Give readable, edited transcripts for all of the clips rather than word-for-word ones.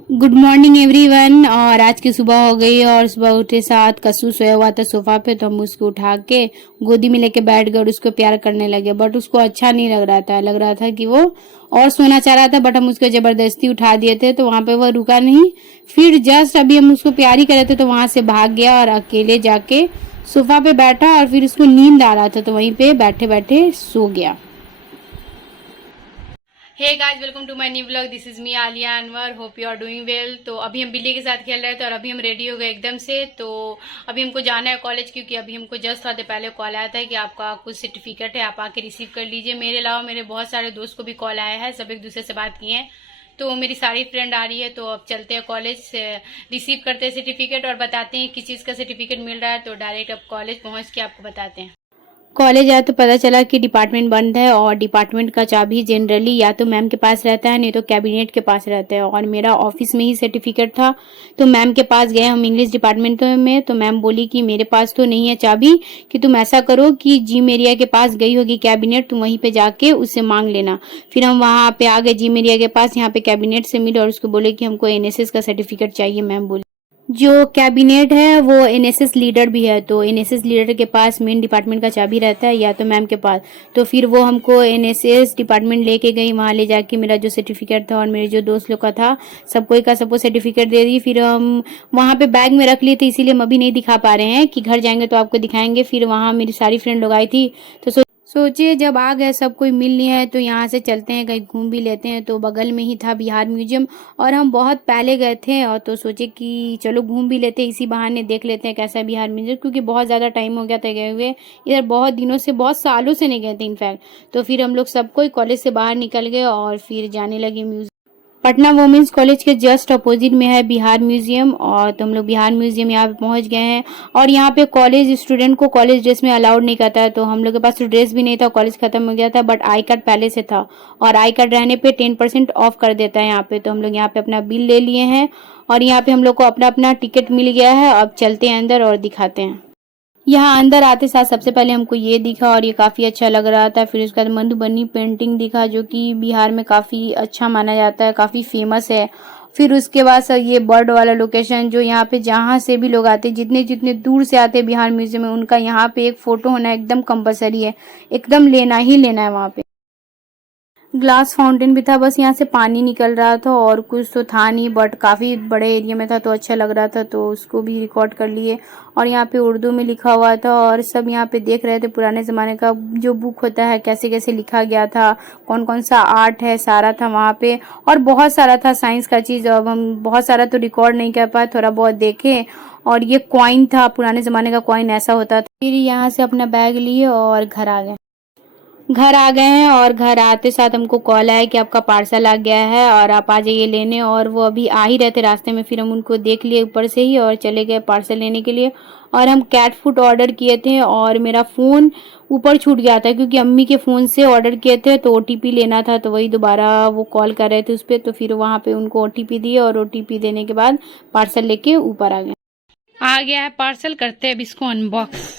Good morning everyone. और आज की सुबह हो गई और सुबह उठे साथ कस्सू सोया हुआ था सोफा पे, तो हम उसको उठा के गोदी में लेके बैठ गए और उसको प्यार करने लगे। बट उसको अच्छा नहीं लग रहा था कि वो और सोना चाह रहा था, बट हम उसको जबरदस्ती उठा दिए थे तो वहां पे वो रुका नहीं। फिर जस्ट अभी हम उसको प्यार ही कर रहे थे तो वहां से भाग गया और अकेले जाके सोफा पे बैठा और फिर उसको नींद आ रहा था तो वहीं पे बैठे बैठे सो गया। Hey guys, welcome to my new vlog. This is me Alia Anwar. Hope you are doing well. तो अभी हम बिल्ली के साथ खेल रहे थे और अभी हम रेडी हो गए एकदम से। तो अभी हमको जाना है कॉलेज, क्योंकि अभी हमको जस्ट थोड़ा देर पहले कॉल आया था कि आपका कुछ सर्टिफिकेट है, आप आके रिसीव कर लीजिए। मेरे अलावा मेरे बहुत सारे दोस्त को भी कॉल आया है, सब एक दूसरे से बात किए हैं। तो मेरी सारी फ्रेंड आ रही है, तो अब चलते हैं कॉलेज से रिसीव करते हैं सर्टिफिकेट और बताते हैं किस चीज़ का सर्टिफिकेट मिल रहा है। तो डायरेक्ट अब कॉलेज पहुँच के आपको बताते हैं। कॉलेज आया तो पता चला कि डिपार्टमेंट बंद है और डिपार्टमेंट का चाबी जनरली या तो मैम के पास रहता है, नहीं तो कैबिनेट के पास रहता है। और मेरा ऑफिस में ही सर्टिफिकेट था तो मैम के पास गए हम इंग्लिश डिपार्टमेंट में। तो मैम बोली कि मेरे पास तो नहीं है चाबी, कि तुम ऐसा करो कि जिम एरिया के पास गई होगी कैबिनेट, तुम वहीं पे जाके उससे मांग लेना। फिर हम वहां पे आ गए जिम एरिया के पास, यहाँ पे कैबिनेट से मिले और उसको बोले कि हमको एनएसएस का सर्टिफिकेट चाहिए। मैम बोली जो कैबिनेट है वो एनएसएस लीडर भी है, तो एनएसएस लीडर के पास मेन डिपार्टमेंट का चाबी रहता है या तो मैम के पास। तो फिर वो हमको एनएसएस डिपार्टमेंट लेके गई, वहाँ ले जाके मेरा जो सर्टिफिकेट था और मेरे जो दोस्त लोग का था सब कोई का सबको सर्टिफिकेट दे दी। फिर हम वहाँ पे बैग में रख लिए थे, इसीलिए हम अभी नहीं दिखा पा रहे हैं, कि घर जाएंगे तो आपको दिखाएंगे। फिर वहाँ मेरी सारी फ्रेंड लोग आई थी तो सोचिए जब आ गए सब कोई मिल लिए हैं तो यहाँ से चलते हैं कहीं घूम भी लेते हैं। तो बगल में ही था बिहार म्यूजियम और हम बहुत पहले गए थे, और तो सोचे कि चलो घूम भी लेते हैं, इसी बहाने देख लेते हैं कैसा है बिहार म्यूजियम, क्योंकि बहुत ज़्यादा टाइम हो गया था गए हुए। इधर बहुत दिनों से, बहुत सालों से नहीं गए थे इनफैक्ट। तो फिर हम लोग सब कोई कॉलेज से बाहर निकल गए और फिर जाने लगे म्यूजियम। पटना वुमेन्स कॉलेज के जस्ट अपोजिट में है बिहार म्यूजियम, और तो हम लोग बिहार म्यूजियम यहाँ पे पहुंच गए हैं। और यहाँ पे कॉलेज स्टूडेंट को कॉलेज ड्रेस में अलाउड नहीं करता है, तो हम लोग के पास तो ड्रेस भी नहीं था, कॉलेज खत्म हो गया था, बट आई कार्ड पहले से था और आई कार्ड रहने पे 10% ऑफ कर देता है यहाँ पे। तो हम लोग यहाँ पे अपना बिल ले लिए हैं और यहाँ पे हम लोग को अपना अपना टिकट मिल गया है। अब चलते हैं अंदर और दिखाते हैं। यहाँ अंदर आते साथ सबसे पहले हमको ये दिखा और ये काफ़ी अच्छा लग रहा था। फिर उसके बाद मधुबनी पेंटिंग दिखा, जो कि बिहार में काफ़ी अच्छा माना जाता है, काफ़ी फेमस है। फिर उसके बाद सर ये बर्ड वाला लोकेशन, जो यहाँ पे जहाँ से भी लोग आते हैं, जितने जितने दूर से आते हैं बिहार म्यूजियम में, उनका यहाँ पे एक फ़ोटो होना एकदम कंपलसरी है, एकदम लेना ही लेना है वहाँ पे। ग्लास फाउंटेन भी था, बस यहाँ से पानी निकल रहा था और कुछ तो था नहीं, बट काफ़ी बड़े एरिया में था तो अच्छा लग रहा था, तो उसको भी रिकॉर्ड कर लिए। और यहाँ पे उर्दू में लिखा हुआ था और सब यहाँ पे देख रहे थे पुराने ज़माने का जो बुक होता है कैसे कैसे लिखा गया था, कौन कौन सा आर्ट है, सारा था वहाँ पे। और बहुत सारा था साइंस का चीज़, अब हम बहुत सारा तो रिकॉर्ड नहीं कर पाए, थोड़ा बहुत देखे। और ये कॉइन था, पुराने ज़माने का कॉइन ऐसा होता था। फिर यहाँ से अपना बैग लिए और घर आ गए। घर आ गए हैं और घर आते साथ हमको कॉल आया कि आपका पार्सल आ गया है और आप आ जाइए लेने। और वो अभी आ ही रहे थे रास्ते में, फिर हम उनको देख लिए ऊपर से ही और चले गए पार्सल लेने के लिए। और हम कैट फूड ऑर्डर किए थे और मेरा फ़ोन ऊपर छूट गया था, क्योंकि अम्मी के फ़ोन से ऑर्डर किए थे तो ओटीपी लेना था, तो वही दोबारा वो कॉल कर रहे थे उस पर। तो फिर वहाँ पे उनको ओटीपी दिए और ओटीपी देने के बाद पार्सल लेके ऊपर आ गए। आ गया है पार्सल, करते हैं अब इसको अनबॉक्स।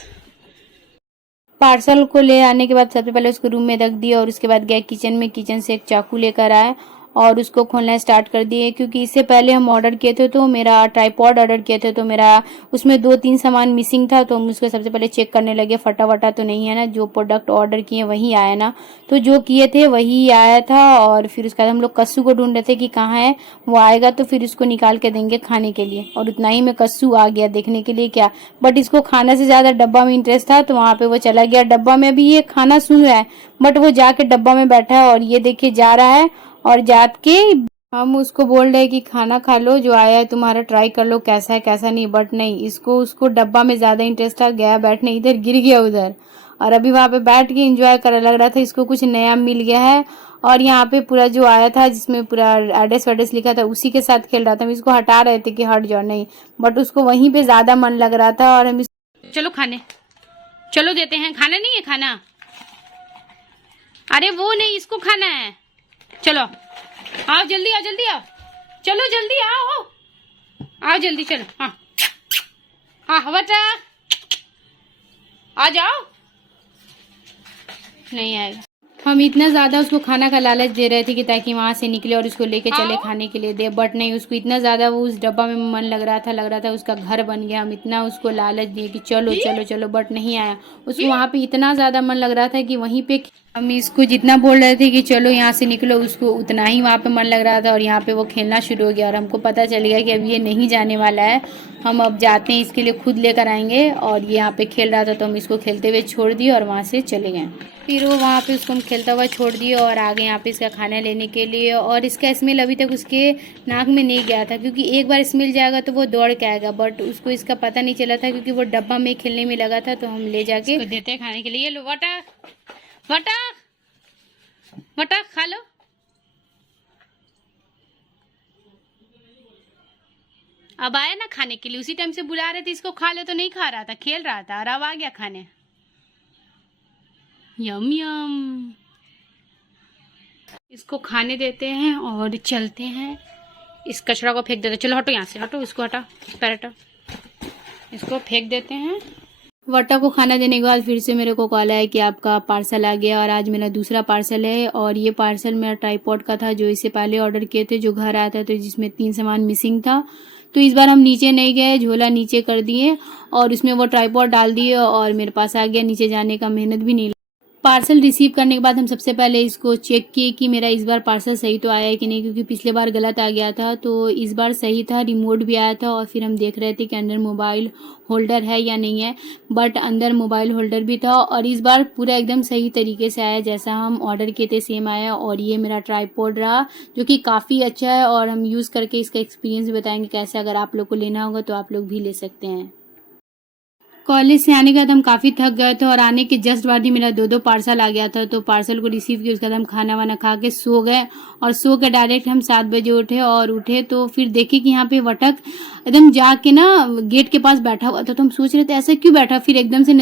पार्सल को ले आने के बाद सबसे पहले उसको रूम में रख दिया और उसके बाद गए किचन में, किचन से एक चाकू लेकर आए और उसको खोलना स्टार्ट कर दिए। क्योंकि इससे पहले हम ऑर्डर किए थे तो मेरा ट्राइपॉड ऑर्डर किए थे, तो मेरा उसमें 2-3 सामान मिसिंग था, तो हम उसको सबसे पहले चेक करने लगे फटा वटा तो नहीं है ना, जो प्रोडक्ट ऑर्डर किए वही आया ना। तो जो किए थे वही आया था। और फिर उसके बाद हम लोग कस्सू को ढूंढ रहे थे कि कहाँ है, वो आएगा तो फिर उसको निकाल के देंगे खाने के लिए। और उतना ही में कस्सू आ गया देखने के लिए क्या, बट इसको खाना से ज़्यादा डब्बा में इंटरेस्ट था, तो वहाँ पे वो चला गया डब्बा में। अभी ये खाना सूंघ रहा है बट वो जाके डब्बा में बैठा है और ये देखिए जा रहा है। और जात के हम उसको बोल रहे हैं कि खाना खा लो, जो आया है तुम्हारा ट्राई कर लो कैसा है कैसा नहीं, बट नहीं, इसको उसको डब्बा में ज़्यादा इंटरेस्ट था, गया बैठने, इधर गिर गया उधर। और अभी वहाँ पे बैठ के एंजॉय कर लग रहा था इसको कुछ नया मिल गया है। और यहाँ पे पूरा जो आया था जिसमें पूरा एड्रेस वैड्रेस लिखा था उसी के साथ खेल रहा था। हम इसको हटा रहे थे कि हट जाओ, नहीं, बट उसको वहीं पे ज़्यादा मन लग रहा था। और हम चलो खाने, चलो देते हैं, खाना नहीं है खाना, अरे वो नहीं, इसको खाना है, चलो आओ जल्दी, आओ जल्दी, आओ, चलो जल्दी आओ, आओ जल्दी, चलो। हाँ हाँ हवटा, आ जाओ, नहीं आएगा। हम इतना ज़्यादा उसको खाना का लालच दे रहे थे कि ताकि वहाँ से निकले और उसको लेके चले खाने के लिए दे, बट नहीं, उसको इतना ज़्यादा वो उस डब्बा में मन लग रहा था उसका घर बन गया। हम इतना उसको लालच दिए कि चलो चलो चलो, बट नहीं आया। उसको वहाँ पे इतना ज़्यादा मन लग रहा था कि वहीं पे हम इसको जितना बोल रहे थे कि चलो यहाँ से निकलो, उसको उतना ही वहाँ पे मन लग रहा था और यहाँ पे वो खेलना शुरू हो गया। और हमको पता चल गया कि अब ये नहीं जाने वाला है, हम अब जाते हैं, इसके लिए खुद लेकर आएंगे। और ये यहाँ पे खेल रहा था तो हम इसको खेलते हुए छोड़ दिए और वहाँ से चले गए। फिर वो वहाँ पे उसको हम खेलता हुआ छोड़ दिए और आ गए यहाँ पे इसका खाना लेने के लिए। और इसका स्मेल अभी तक उसके नाक में नहीं गया था, क्योंकि एक बार स्मेल जाएगा तो वो दौड़ के आएगा, बट उसको इसका पता नहीं चला था क्योंकि वो डब्बा में खेलने में लगा था। तो हम ले जाके देते हैं खाने के लिए। ये लो वटा वटा वटा, खा लो। अब आया ना खाने के लिए, उसी टाइम से बुला रहे थे इसको खा ले, तो नहीं खा रहा था, खेल रहा था, और अब आ गया खाने। यम यम। इसको खाने देते हैं और चलते हैं। इस कचरा को फेंक देते हैं। चलो हटो यहाँ से, हटो, इसको हटा, पैर हटो, इसको फेंक देते हैं। वट्टा को खाना देने के बाद फिर से मेरे को कॉल आया कि आपका पार्सल आ गया, और आज मेरा दूसरा पार्सल है। और ये पार्सल मेरा ट्राइपॉड का था, जो इससे पहले ऑर्डर किए थे, जो घर आया था, तो जिसमें 3 सामान मिसिंग था। तो इस बार हम नीचे नहीं गए, झोला नीचे कर दिए और उसमें वो ट्राइपॉड डाल दिए और मेरे पास आ गया। नीचे जाने का मेहनत भी नहीं। पार्सल रिसीव करने के बाद हम सबसे पहले इसको चेक किए कि मेरा इस बार पार्सल सही तो आया है कि नहीं, क्योंकि पिछले बार गलत आ गया था। तो इस बार सही था, रिमोट भी आया था। और फिर हम देख रहे थे कि अंदर मोबाइल होल्डर है या नहीं है, बट अंदर मोबाइल होल्डर भी था। और इस बार पूरा एकदम सही तरीके से आया, जैसा हम ऑर्डर किए थे सेम आया। और ये मेरा ट्राइपॉड रहा, जो कि काफ़ी अच्छा है, और हम यूज़ करके इसका एक्सपीरियंस भी बताएंगे कैसे। अगर आप लोग को लेना होगा तो आप लोग भी ले सकते हैं। कॉलेज से आने के बाद हम काफ़ी थक गए थे और आने के जस्ट बाद ही मेरा 2 पार्सल आ गया था। तो पार्सल को रिसीव किया, उसके बाद हम खाना वाना खा के सो गए। और सो के डायरेक्ट हम 7 बजे उठे तो फिर देखे कि यहाँ पे वटक एकदम जाके ना गेट के पास बैठा हुआ था। तो हम सोच रहे थे ऐसा क्यों बैठा, फिर एकदम से